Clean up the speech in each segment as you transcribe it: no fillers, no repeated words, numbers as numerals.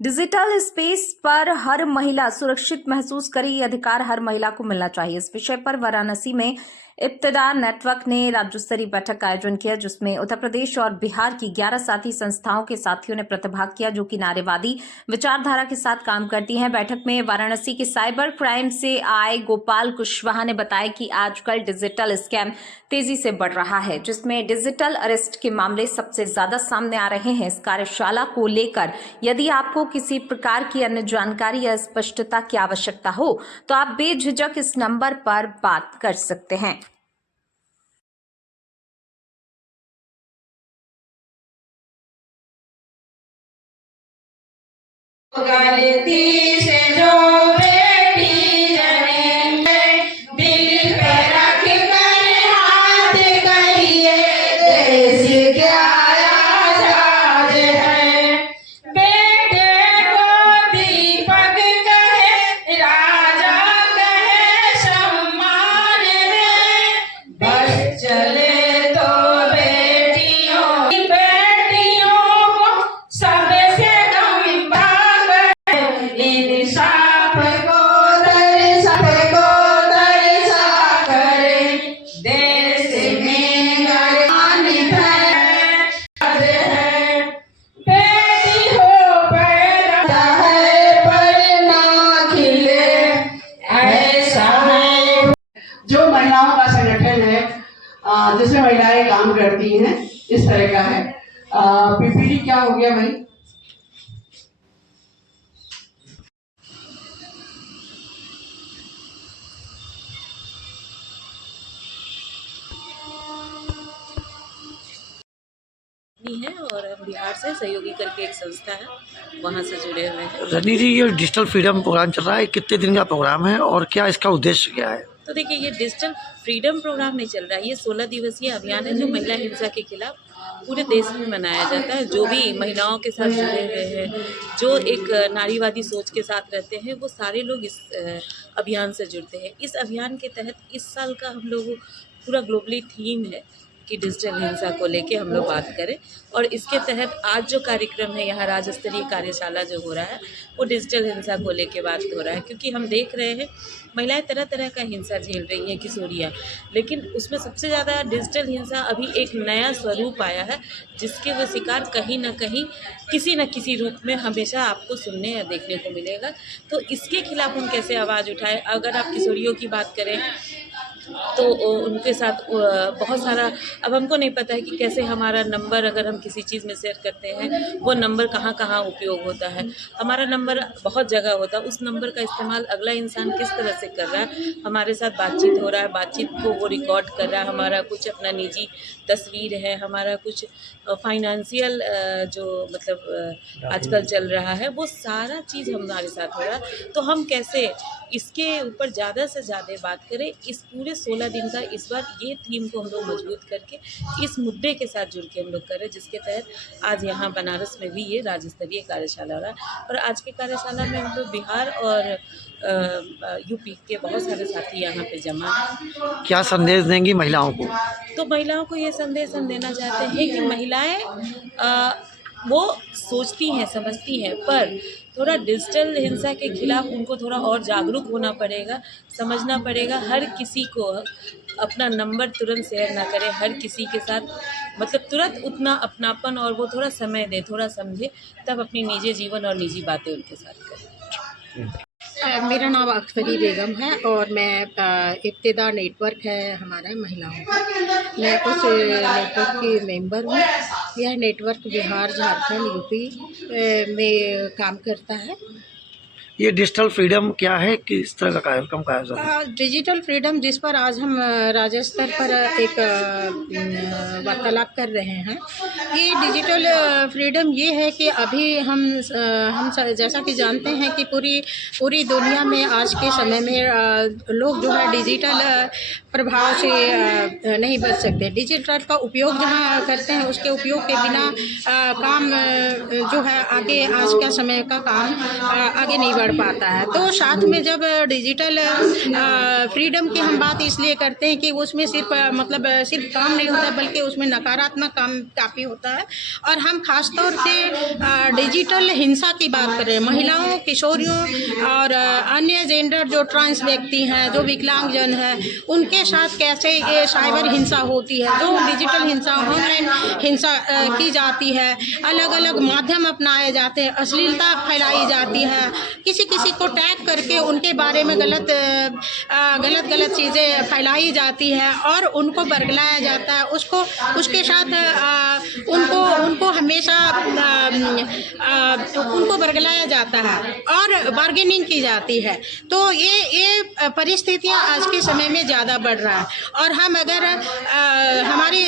Digital space पर हर महिला सुरक्षित महसूस करे, ये अधिकार हर महिला को मिलना चाहिए। इस विषय पर वाराणसी में इब्तिदा नेटवर्क ने राज्य स्तरीय बैठक का आयोजन किया, जिसमें उत्तर प्रदेश और बिहार की 11 साथी संस्थाओं के साथियों ने प्रतिभाग किया, जो कि नारीवादी विचारधारा के साथ काम करती हैं। बैठक में वाराणसी के साइबर क्राइम से आए गोपाल कुशवाहा ने बताया कि आजकल डिजिटल स्कैम तेजी से बढ़ रहा है, जिसमें डिजिटल अरेस्ट के मामले सबसे ज्यादा सामने आ रहे हैं। इस कार्यशाला को लेकर यदि आपको किसी प्रकार की अन्य जानकारी या स्पष्टता की आवश्यकता हो तो आप बेझिझक इस नंबर पर बात कर सकते हैं। गलती से जो बेटी जने दिल पे रख कर हाथ करिए, देश क्या आजाद है। बेटे को दीपक कहे, राजा कहे सम्मान में, बस चले तो बेटियों को सबसे इंसाफ को दर्शा करे, देश में ज्ञान है। बेटी हो पैदा है पर ना खिले, ऐसा है। जो महिलाओं का संगठन है जिसमें महिलाएं काम करती हैं, इस तरह का है। पीपीटी क्या हो गया भाई? है और हम बिहार से सहयोगी करके एक संस्था है, वहाँ से जुड़े हुए हैं। रजनी जी, ये डिजिटल फ्रीडम प्रोग्राम चल रहा है, कितने दिन का प्रोग्राम है और क्या इसका उद्देश्य क्या है? तो देखिए, ये डिजिटल फ्रीडम प्रोग्राम नहीं चल रहा है, ये 16 दिवसीय अभियान है जो महिला हिंसा के खिलाफ पूरे देश में मनाया जाता है। जो भी महिलाओं के साथ जुड़े हुए हैं, जो एक नारीवादी सोच के साथ रहते हैं, वो सारे लोग इस अभियान से जुड़ते हैं। इस अभियान के तहत इस साल का हम लोग पूरा ग्लोबली थीम है कि डिजिटल हिंसा को लेके हम लोग बात करें, और इसके तहत आज जो कार्यक्रम है, यहाँ राज्य स्तरीय कार्यशाला जो हो रहा है, वो डिजिटल हिंसा को लेके बात हो रहा है। क्योंकि हम देख रहे हैं महिलाएं तरह तरह का हिंसा झेल रही हैं, किशोरियाँ, लेकिन उसमें सबसे ज़्यादा डिजिटल हिंसा अभी एक नया स्वरूप आया है, जिसके वो शिकार कहीं ना कहीं किसी न किसी रूप में हमेशा आपको सुनने या देखने को मिलेगा। तो इसके खिलाफ हम कैसे आवाज़ उठाएं? अगर आप किशोरियों की बात करें तो उनके साथ बहुत सारा, अब हमको नहीं पता है कि कैसे हमारा नंबर अगर हम किसी चीज़ में शेयर करते हैं, वो नंबर कहाँ कहाँ उपयोग होता है। हमारा नंबर बहुत जगह होता है, उस नंबर का इस्तेमाल अगला इंसान किस तरह से कर रहा है, हमारे साथ बातचीत हो रहा है, बातचीत को वो रिकॉर्ड कर रहा है, हमारा कुछ अपना निजी तस्वीर है, हमारा कुछ फाइनेंशियल जो मतलब आजकल चल रहा है, वो सारा चीज़ हमारे साथ हो रहा है। तो हम कैसे इसके ऊपर ज़्यादा से ज़्यादा बात करें, इस पूरे 16 दिन का इस बार ये थीम को हम लोग मजबूत करके इस मुद्दे के साथ जुड़ के हम लोग करें, जिसके तहत आज यहाँ बनारस में भी ये राज्य स्तरीय कार्यशाला हो रहा है। और आज के कार्यशाला में हम लोग बिहार और यूपी के बहुत सारे साथी यहाँ पे जमा हैं। क्या संदेश देंगी महिलाओं को? तो महिलाओं को ये संदेश हम देना चाहते हैं कि महिलाएं वो सोचती हैं, समझती हैं, पर थोड़ा डिजिटल हिंसा के खिलाफ उनको थोड़ा और जागरूक होना पड़ेगा, समझना पड़ेगा। हर किसी को अपना नंबर तुरंत शेयर ना करें, हर किसी के साथ मतलब तुरंत उतना अपनापन, और वो थोड़ा समय दे, थोड़ा समझे, तब अपनी निजी जीवन और निजी बातें उनके साथ करें। मेरा नाम अख्तरी बेगम है और मैं इब्तिदा नेटवर्क है हमारा महिलाओं का, मैं उस नेटवर्क की मेंबर हूँ। यह नेटवर्क बिहार, झारखंड, यूपी में काम करता है। ये डिजिटल फ्रीडम क्या है, किस तरह का कार्यक्रम का आयोजन है? डिजिटल फ्रीडम, जिस पर आज हम राज्य स्तर पर एक वार्तालाप कर रहे हैं, ये डिजिटल फ्रीडम ये है कि अभी हम जैसा कि जानते हैं कि पूरी दुनिया में आज के समय में लोग जो है डिजिटल प्रभाव से नहीं बच सकते। डिजिटल का उपयोग जहाँ करते हैं, उसके उपयोग के बिना काम जो है आगे, आज का समय का काम आगे नहीं बढ़ पाता है। तो साथ में जब डिजिटल फ्रीडम की हम बात इसलिए करते हैं कि उसमें सिर्फ काम नहीं होता, बल्कि उसमें नकारात्मक काम काफ़ी होता है। और हम खास तौर से डिजिटल हिंसा की बात कर रहे हैं। महिलाओं, किशोरियों और अन्य जेंडर जो ट्रांस व्यक्ति हैं, जो विकलांगजन हैं, उनके साथ कैसे ये साइबर हिंसा होती है, जो डिजिटल हिंसा, ऑनलाइन हिंसा की जाती है, अलग अलग माध्यम अपनाए जाते हैं, अश्लीलता फैलाई जाती है, किसी किसी को टैग करके उनके बारे में गलत चीज़ें फैलाई जाती है और उनको बरगलाया जाता है। उसके साथ उनको हमेशा उनको बरगलाया जाता है और बार्गेनिंग की जाती है। तो ये परिस्थितियाँ आज के समय में ज़्यादा बढ़ रहा है। और हम अगर हमारी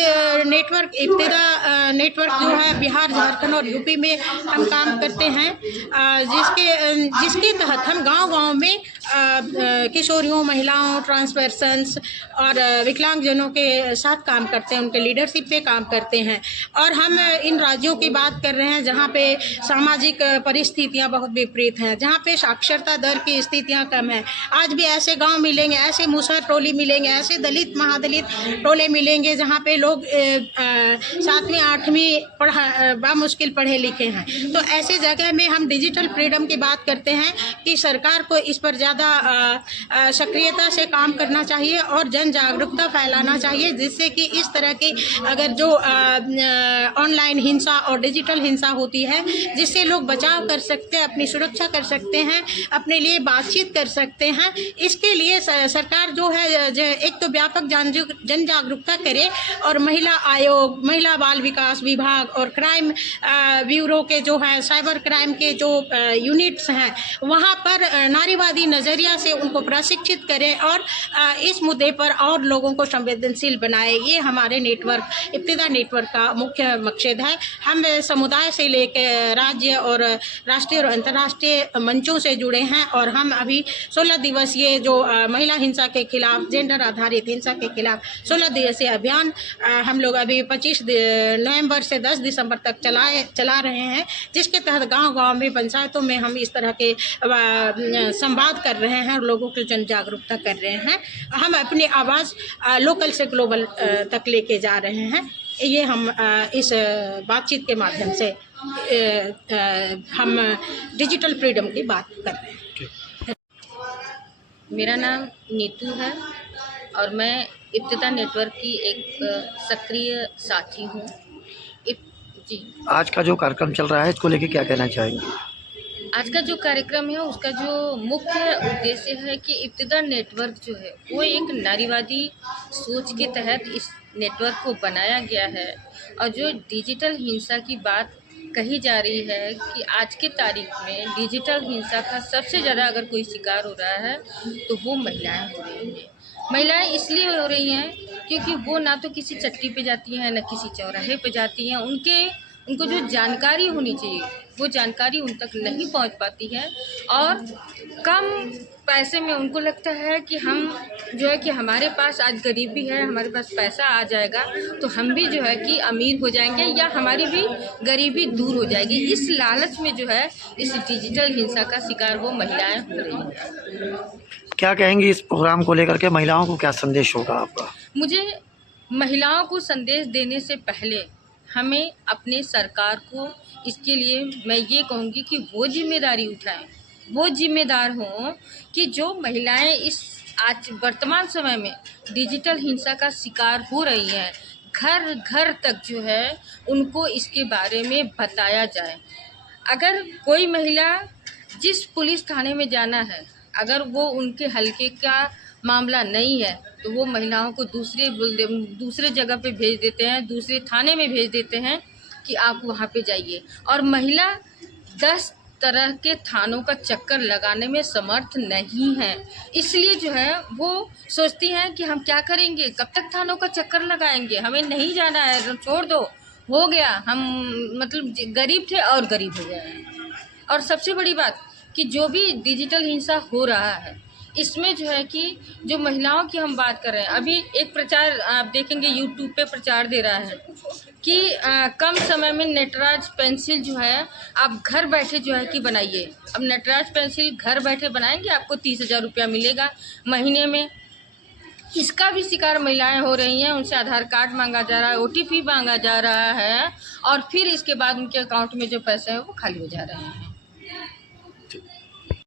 नेटवर्क इब्तिदा नेटवर्क जो है बिहार, झारखंड और यूपी में हम काम करते हैं, जिसके तहत हम गांव-गांव में किशोरियों, महिलाओं, ट्रांस पर्सन्स और विकलांगजनों के साथ काम करते हैं, उनके लीडरशिप पे काम करते हैं। और हम इन राज्यों की बात कर रहे हैं जहाँ पे सामाजिक परिस्थितियाँ बहुत विपरीत हैं, जहाँ पे साक्षरता दर की स्थितियाँ कम है। आज भी ऐसे गांव मिलेंगे, ऐसे मुसहर टोली मिलेंगे, ऐसे दलित महादलित टोले मिलेंगे जहाँ पे लोग 7वीं 8वीं बामुश्किल पढ़े लिखे हैं। तो ऐसे जगह में हम डिजिटल फ्रीडम की बात करते हैं कि सरकार को इस पर ज़्यादा सक्रियता से काम करना चाहिए और जन जागरूकता फैलाना चाहिए, जिससे कि इस तरह की अगर जो ऑनलाइन हिंसा और डिजिटल हिंसा होती है, जिससे लोग बचाव कर सकते हैं, अपनी सुरक्षा कर सकते हैं, अपने लिए बातचीत कर सकते हैं। इसके लिए सरकार जो है एक तो व्यापक जन जागरूकता करे और महिला आयोग, महिला बाल विकास विभाग और क्राइम ब्यूरो के जो है साइबर क्राइम के जो यूनिट्स हैं, वहाँ पर नारीवादी नज़रिया से उनको प्रशिक्षित करें और इस मुद्दे पर और लोगों को संवेदनशील बनाए। ये हमारे नेटवर्क, इब्तिदा नेटवर्क का मुख्य मकसद है। हम समुदाय से लेकर राज्य और राष्ट्रीय और अंतर्राष्ट्रीय मंचों से जुड़े हैं और हम अभी 16 दिवसीय जो महिला हिंसा के खिलाफ, जेंडर आधारित हिंसा के खिलाफ 16 दिवसीय अभियान हम लोग अभी 25 नवंबर से 10 दिसंबर तक चला रहे हैं, जिसके तहत गांव-गांव में, पंचायतों में हम इस तरह के संवाद कर रहे हैं और लोगों को जन जागरूकता कर रहे हैं। हम अपनी आवाज़ लोकल से ग्लोबल तक लेके जा रहे हैं। ये हम इस बातचीत के माध्यम से हम डिजिटल फ्रीडम की बात कर रहे हैं। मेरा नाम नीतू है और मैं इब्तिदा नेटवर्क की एक सक्रिय साथी हूँ। जी, आज का जो कार्यक्रम चल रहा है इसको लेके क्या कहना चाहेंगे? आज का जो कार्यक्रम है उसका जो मुख्य उद्देश्य है कि इब्तिदा नेटवर्क जो है वो एक नारीवादी सोच के तहत इस नेटवर्क को बनाया गया है। और जो डिजिटल हिंसा की बात कही जा रही है कि आज के तारीख में डिजिटल हिंसा का सबसे ज़्यादा अगर कोई शिकार हो रहा है तो वो महिलाएं हो रही हैं। महिलाएं इसलिए हो रही हैं क्योंकि वो ना तो किसी चट्टी पे जाती हैं, ना किसी चौराहे पे जाती हैं। उनको जो जानकारी होनी चाहिए वो जानकारी उन तक नहीं पहुंच पाती है और कम पैसे में उनको लगता है कि हम जो है कि हमारे पास आज गरीबी है, हमारे पास पैसा आ जाएगा तो हम भी जो है कि अमीर हो जाएंगे या हमारी भी गरीबी दूर हो जाएगी। इस लालच में जो है इस डिजिटल हिंसा का शिकार वो महिलाएं हो रही हैं। क्या कहेंगी इस प्रोग्राम को लेकर के? महिलाओं को क्या संदेश होगा आपका? मुझे महिलाओं को संदेश देने से पहले हमें अपने सरकार को इसके लिए मैं ये कहूँगी कि वो जिम्मेदारी उठाएं, वो जिम्मेदार हों कि जो महिलाएं इस आज वर्तमान समय में डिजिटल हिंसा का शिकार हो रही हैं, घर घर तक जो है उनको इसके बारे में बताया जाए। अगर कोई महिला जिस पुलिस थाने में जाना है, अगर वो उनके हल्के का मामला नहीं है तो वो महिलाओं को दूसरे जगह पे भेज देते हैं, दूसरे थाने में भेज देते हैं कि आप वहाँ पे जाइए। और महिला 10 तरह के थानों का चक्कर लगाने में समर्थ नहीं है, इसलिए जो है वो सोचती हैं कि हम क्या करेंगे, कब तक थानों का चक्कर लगाएंगे, हमें नहीं जाना है, छोड़ दो, हो गया, हम मतलब गरीब थे और गरीब हो गए हैं। और सबसे बड़ी बात कि जो भी डिजिटल हिंसा हो रहा है इसमें जो है कि जो महिलाओं की हम बात कर रहे हैं, अभी एक प्रचार आप देखेंगे यूट्यूब पे प्रचार दे रहा है कि कम समय में नटराज पेंसिल जो है आप घर बैठे जो है कि बनाइए। अब नटराज पेंसिल घर बैठे बनाएंगे आपको 30,000 रुपया मिलेगा महीने में। इसका भी शिकार महिलाएं हो रही हैं। उनसे आधार कार्ड मांगा जा रहा है, OTP मांगा जा रहा है और फिर इसके बाद उनके अकाउंट में जो पैसे हैं वो खाली हो जा रहे हैं।